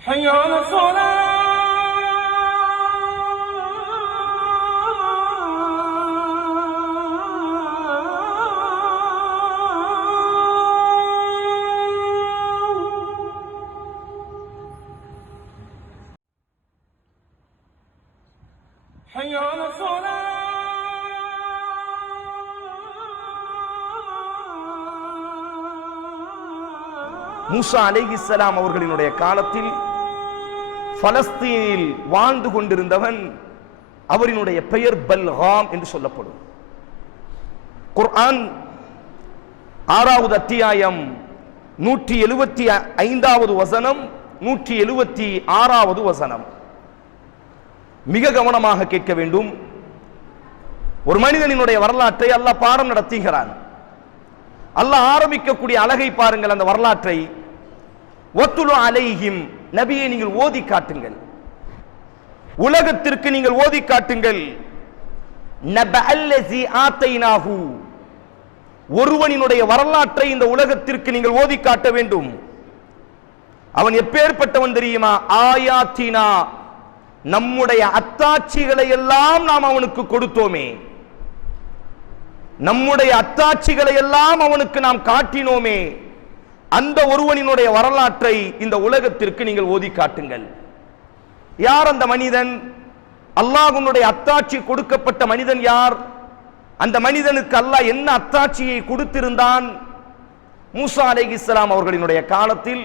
حي على الصلاة حي على الصلاة மூசா அலைஹிஸ்ஸலாம் அவர்களினுடைய காலத்தில் பலஸ்தீனில் வாழ்ந்து கொண்டிருந்தவன் அவரினுடைய பெயர் பல்ஹாம் என்று சொல்லப்படும். குர்ஆன் ஆறாவது அத்தியாயம் நூற்றி எழுபத்தி ஐந்தாவது வசனம் நூற்றி எழுபத்தி ஆறாவது வசனம். மிக கவனமாக கேட்க வேண்டும். ஒரு மனிதனினுடைய வரலாற்றை அல்லாஹ் பாடம் நடத்துகிறான். அல்லாஹ் ஆரம்பிக்கக்கூடிய அழகை பாருங்கள் அந்த வரலாற்றை. ஒத்துழு அலைஹிம் நபியை நீங்கள் ஓதி காட்டுங்கள். உலகத்திற்கு நீங்கள் ஓதி காட்டுங்கள். நப ஒருவனினுடைய வரலாற்றை இந்த உலகத்திற்கு நீங்கள் ஓதி காட்ட வேண்டும். அவன் எப்பேற்பட்டவன் தெரியுமா? ஆயாத்தினா. நம்முடைய அத்தாட்சிகளை எல்லாம் நாம் அவனுக்கு கொடுத்தோமே. நம்முடைய அத்தாட்சிகளை எல்லாம் அவனுக்கு நாம் காட்டினோமே. அந்த ஒருவனினுடைய வரலாற்றை இந்த உலகத்திற்கு நீங்கள் ஓதி காட்டுங்கள். யார் அந்த மனிதன்? அல்லாஹுனுடைய அத்தாட்சி கொடுக்கப்பட்ட மனிதன் யார்? அந்த மனிதனுக்கு அல்லாஹ் என்ன அத்தாட்சியை கொடுத்திருந்தான்? மூசா அலைஹிஸ்ஸலாம் அவர்களினுடைய காலத்தில்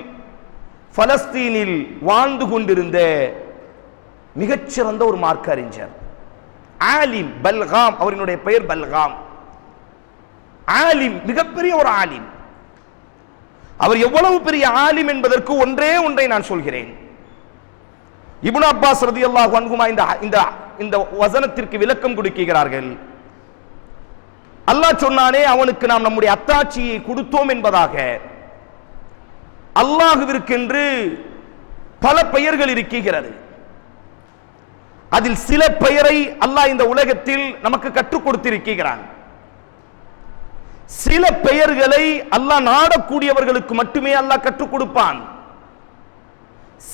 பலஸ்தீனில் வாழ்ந்து கொண்டிருந்த மிகச்சிறந்த ஒரு மார்க்க அறிஞர் ஆலிம் பல்காம் அவரினுடைய பெயர் பல்காம். ஆலிம் மிகப்பெரிய ஒரு ஆலிம். அவர் எவ்வளவு பெரிய ஆலிம் என்பதற்கு ஒன்றே ஒன்றை நான் சொல்கிறேன். இபுன் அப்பாஸ் ரதியல்லாஹு அன்ஹுமா இந்த இந்த இந்த வசனத்திற்கு விளக்கம் கொடுக்கிறார்கள். அல்லாஹ் சொன்னானே அவனுக்கு நாம் நம்முடைய அத்தாட்சியை கொடுத்தோம் என்பதாக. அல்லாஹுவிற்கென்று பல பெயர்கள் இருக்கிறது அதில் சில பெயரை அல்லாஹ் இந்த உலகத்தில் நமக்கு கற்றுக் கொடுத்திருக்கிறான். சில பெயர்களை அல்லாஹ் நாடக்கூடியவர்களுக்கு மட்டுமே அல்லாஹ் கற்றுக் கொடுப்பான்.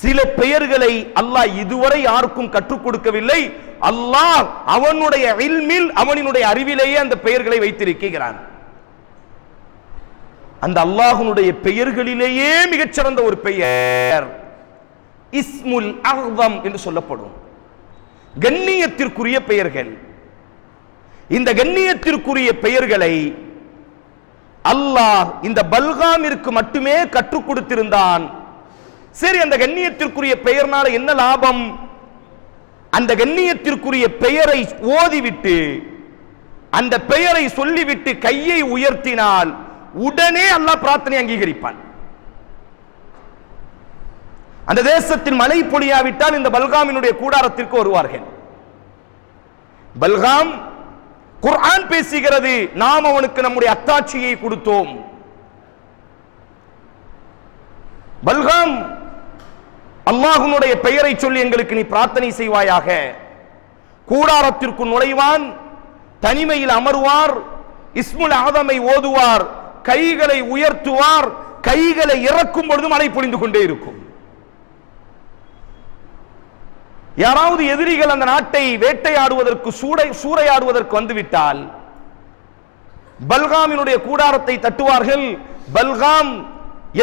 சில பெயர்களை அல்லாஹ் இதுவரை யாருக்கும் கற்றுக் கொடுக்கவில்லை. அல்லாஹ் அவனுடைய இல்மில் அவனினுடைய அறிவிலேயே அந்த பெயர்களை வைத்திருக்கிறான். அந்த அல்லாஹனுடைய பெயர்களிலேயே மிகச்சிறந்த ஒரு பெயர் இஸ்முல் அஹ்தம் என்று சொல்லப்படும். கண்ணியத்திற்குரிய பெயர்கள். இந்த கண்ணியத்திற்குரிய பெயர்களை அல்லாஹ் இந்த பல்காமிற்கு மட்டுமே கற்றுக் கொடுத்திருந்தான். சரி அந்த கண்ணியத்திற்குரிய பெயர்னால என்ன லாபம்? அந்த கண்ணியத்திற்குரிய பெயரை ஓதிவிட்டு அந்த பெயரை சொல்லிவிட்டு கையை உயர்த்தினால் உடனே அல்லாஹ் பிரார்த்தனை அங்கீகரிப்பான். அந்த தேசத்தில் மழை பொழியாவிட்டால் இந்த பல்காமினுடைய கூடாரத்திற்கு வருவார்கள். பல்காம் குர்ஆன் பேசுகிறது நாம் அவனுக்கு நம்முடைய அத்தாட்சியை கொடுத்தோம். பல்காம் அல்லாஹுனுடைய பெயரை சொல்லி எங்களுக்கு நீ பிரார்த்தனை செய்வாயாக. கூடாரத்திற்கு நுழைவான் தனிமையில் அமருவார் இஸ்முல் ஆதமை ஓதுவார் கைகளை உயர்த்துவார் கைகளை இறக்கும் பொழுது அலை பொழிந்து கொண்டே இருக்கும். யாராவது எதிரிகள் அந்த நாட்டை வேட்டையாடுவதற்கு சூடை சூறையாடுவதற்கு வந்துவிட்டால் பல்காமினுடைய கூடாரத்தை தட்டுவார்கள். பல்காம்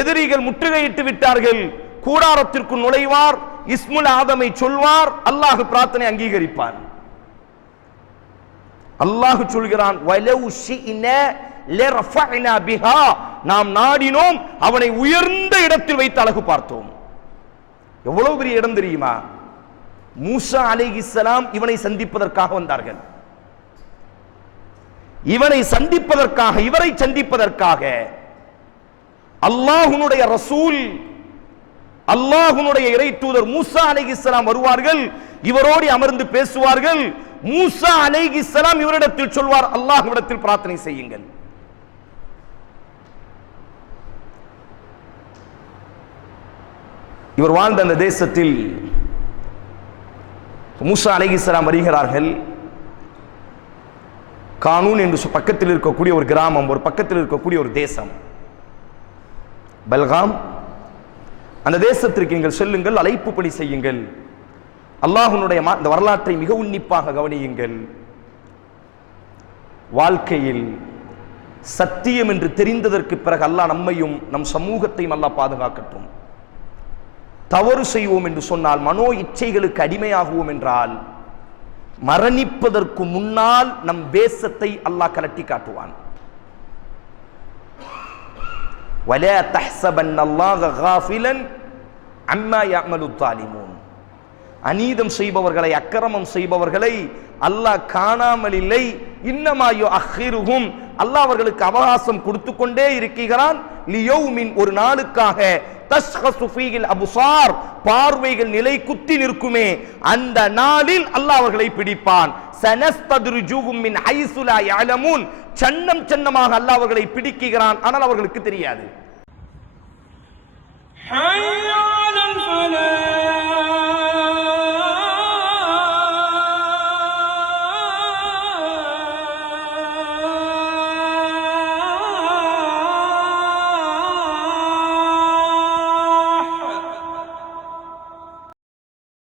எதிரிகள் முற்றுகையிட்டு விட்டார்கள். கூடாரத்திற்கு நுழைவார் இஸ்முல் ஆதமை சொல்வார் அல்லாஹ் பிரார்த்தனை அங்கீகரிப்பான். அல்லாஹு சொல்கிறான் நாம் நாடினோம் அவனை உயர்ந்த இடத்தில் வைத்து அழகு பார்த்தோம். எவ்வளவு பெரிய இடம் தெரியுமா? மூசா அலைஹிஸ்ஸலாம் இவனை சந்திப்பதற்காக வந்தார்கள். இவனை சந்திப்பதற்காக இவரை சந்திப்பதற்காக அல்லாஹுனுடைய ரசூல் அல்லாஹுனுடைய இறை தூதர் மூசா அலைஹிஸ்ஸலாம் வருவார்கள் இவரோடு அமர்ந்து பேசுவார்கள். மூசா அலைஹிஸ்ஸலாம் இவரிடத்தில் சொல்வார் அல்லாஹ்விடத்தில் பிரார்த்தனை செய்யுங்கள். இவர் வாழ்ந்த அந்த தேசத்தில் மூசா அலிகிஸ்லாம் வருகிறார்கள். கானூன் என்று பக்கத்தில் இருக்கக்கூடிய ஒரு கிராமம் ஒரு பக்கத்தில் இருக்கக்கூடிய ஒரு தேசம். பல்காம் அந்த தேசத்திற்கு நீங்கள் செல்லுங்கள் அழைப்பு பணி செய்யுங்கள். அல்லாஹனுடைய இந்த வரலாற்றை மிக உன்னிப்பாக கவனியுங்கள். வாழ்க்கையில் சத்தியம் என்று தெரிந்ததற்கு பிறகு அல்லாஹ் நம்மையும் நம் சமூகத்தையும் அல்லாஹ் பாதுகாக்கட்டும். தவறு செய்வோம் என்று சொன்னால் மனோ இச்சைகளுக்கு அடிமையாகுவோம் என்றால் மரணிப்பதற்கு முன்னால் நம் தேசத்தை அல்லாஹ் கலட்டி காட்டுவான் ولا تحسبن الله غافلا عما يعمل الظالمون அநீதம் செய்பவர்களை அக்கிரமம் செய்பவர்களை அல்லாஹ் காணாமல் இல்லை இன்னமாயோ அஹிருகும் அல்லாஹ் அவர்களுக்கு அவகாசம் கொடுத்து கொண்டே இருக்கிறான் லியோமின் ஒரு நாளுக்காக அபுசார் பார்வைகள் நிலை குத்தி நிற்குமே. அந்த நாளில் அல்லாஹ் அவர்களை பிடிப்பான். சன்னம் சன்னமாக அல்லாஹ் அவர்களை பிடிக்கிறான் ஆனால் அவர்களுக்கு தெரியாது.